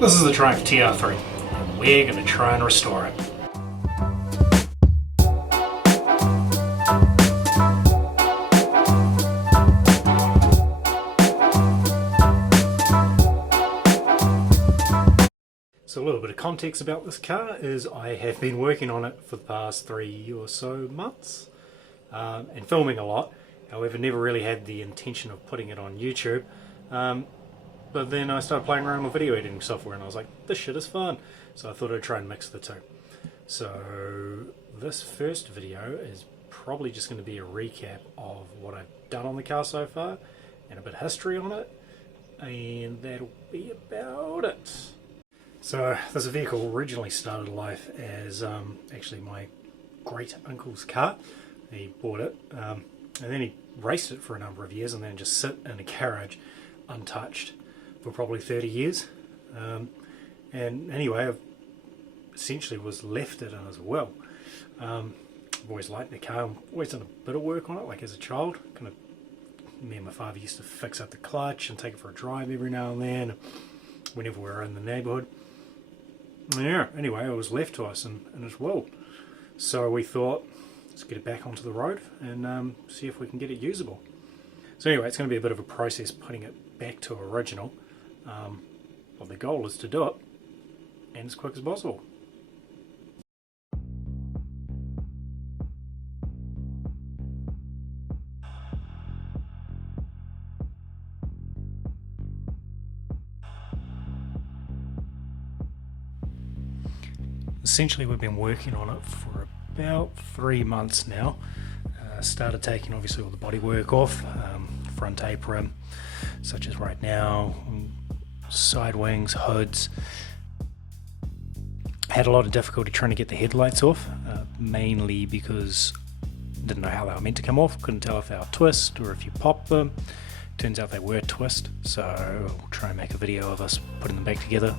This is the Triumph TR3 and we're going to try and restore it. So a little bit of context about this car is I have been working on it for the past 3 or so months and filming a lot. However, never really had the intention of putting it on YouTube. But then I started playing around with video editing software and I was like, this shit is fun. So I thought I'd try and mix the two. So this first video is probably just going to be a recap of what I've done on the car so far and a bit of history on it. And that'll be about it. So this vehicle originally started life as actually my great uncle's car. He bought it and then he raced it for a number of years and then just sit in a garage untouched for probably 30 years. And anyway, I essentially was left it in as well. I've always liked the car, I've always done a bit of work on it, like as a child. Kind of, me and my father used to fix up the clutch and take it for a drive every now and then, whenever we were in the neighbourhood. Yeah, anyway, it was left to us and as well. So we thought, let's get it back onto the road and see if we can get it usable. So anyway, it's going to be a bit of a process putting it back to original. Well, the goal is to do it and as quick as possible. Essentially, we've been working on it for about 3 months now. Started taking obviously all the bodywork off, front apron, such as right now, side wings, hoods. Had a lot of difficulty trying to get the headlights off, mainly because didn't know how they were meant to come off, couldn't tell if they were twist or if you pop them. Turns out they were twist, so I'll try and make a video of us putting them back together.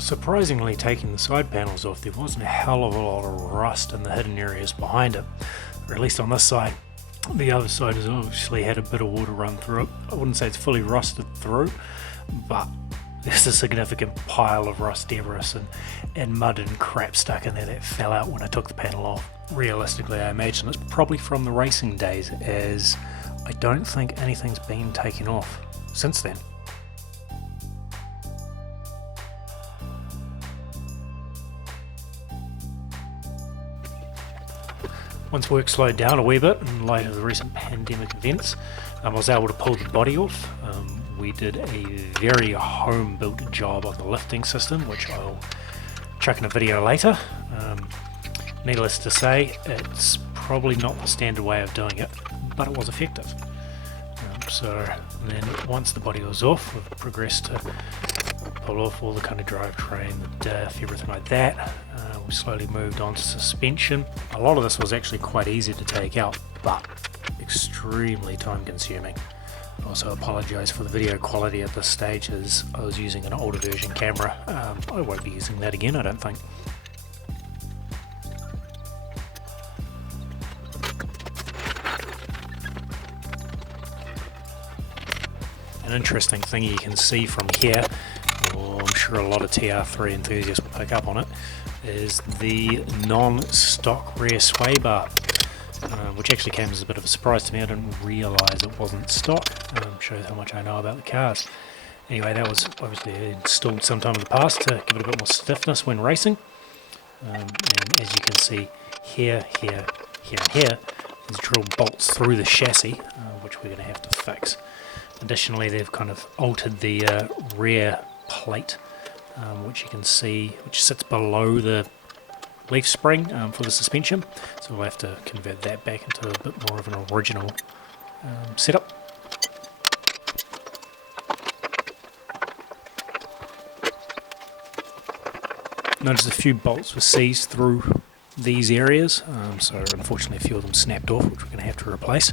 Surprisingly, taking the side panels off, there wasn't a hell of a lot of rust in the hidden areas behind it, or at least on this side. The other side has obviously had a bit of water run through it. I wouldn't say it's fully rusted through, but there's a significant pile of rust debris and mud and crap stuck in there that fell out when I took the panel off. Realistically, I imagine it's probably from the racing days, as I don't think anything's been taken off since then. Once work slowed down a wee bit in light of the recent pandemic events, I was able to pull the body off. We did a very home-built job on the lifting system, which I'll chuck in a video later. Needless to say, it's probably not the standard way of doing it, but it was effective. So then once the body was off, we've progressed to pull off all the kind of drivetrain, the diff, everything like that. We slowly moved on to suspension. A lot of this was actually quite easy to take out, but extremely time consuming. I also apologise for the video quality at this stage, as I was using an older version camera. I won't be using that again, I don't think. An interesting thing you can see from here, or I'm sure a lot of TR3 enthusiasts will pick up on it, is the non-stock rear sway bar, which actually came as a bit of a surprise to me. I didn't realise it wasn't stock. Shows how much I know about the cars. Anyway, that was obviously installed sometime in the past to give it a bit more stiffness when racing. And as you can see here, here, here and here, there's drilled bolts through the chassis, which we're going to have to fix. Additionally, they've kind of altered the rear plate, which you can see, which sits below the leaf spring for the suspension. So we'll have to convert that back into a bit more of an original setup. Notice a few bolts were seized through these areas, so unfortunately a few of them snapped off, which we're going to have to replace.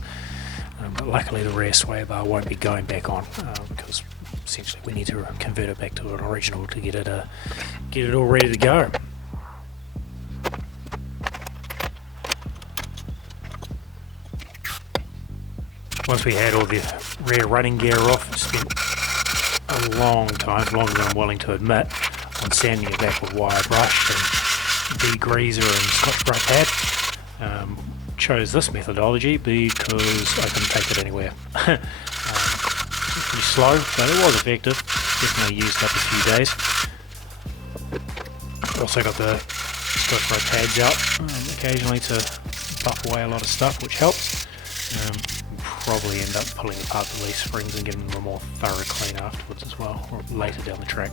but luckily the rear sway bar won't be going back on because essentially we need to convert it back to an original to get it all ready to go. Once we had all the rear running gear off, spent a long time, longer than I'm willing to admit, on sanding it back with wire brush and degreaser and Scotch-Brite pad. Chose this methodology because I couldn't take it anywhere. Pretty slow, but it was effective. Definitely used up a few days. Also got the Scotch-Brite pads out occasionally to buff away a lot of stuff, which helps. Probably end up pulling apart the leaf springs and giving them a more thorough clean afterwards as well, or later down the track.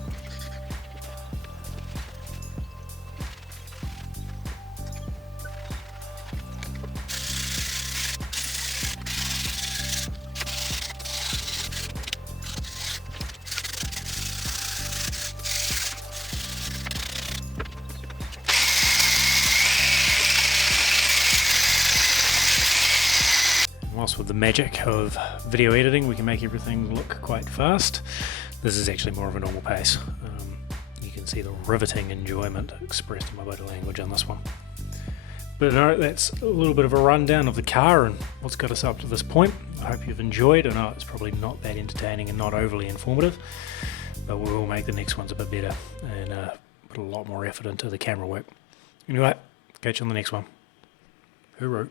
Whilst with the magic of video editing we can make everything look quite fast, this is actually more of a normal pace. You can see the riveting enjoyment expressed in my body language on this one. But no, that's a little bit of a rundown of the car and what's got us up to this point. I hope you've enjoyed. I know it's probably not that entertaining and not overly informative, but we will make the next ones a bit better and put a lot more effort into the camera work. Anyway, catch you on the next one. Hooroo.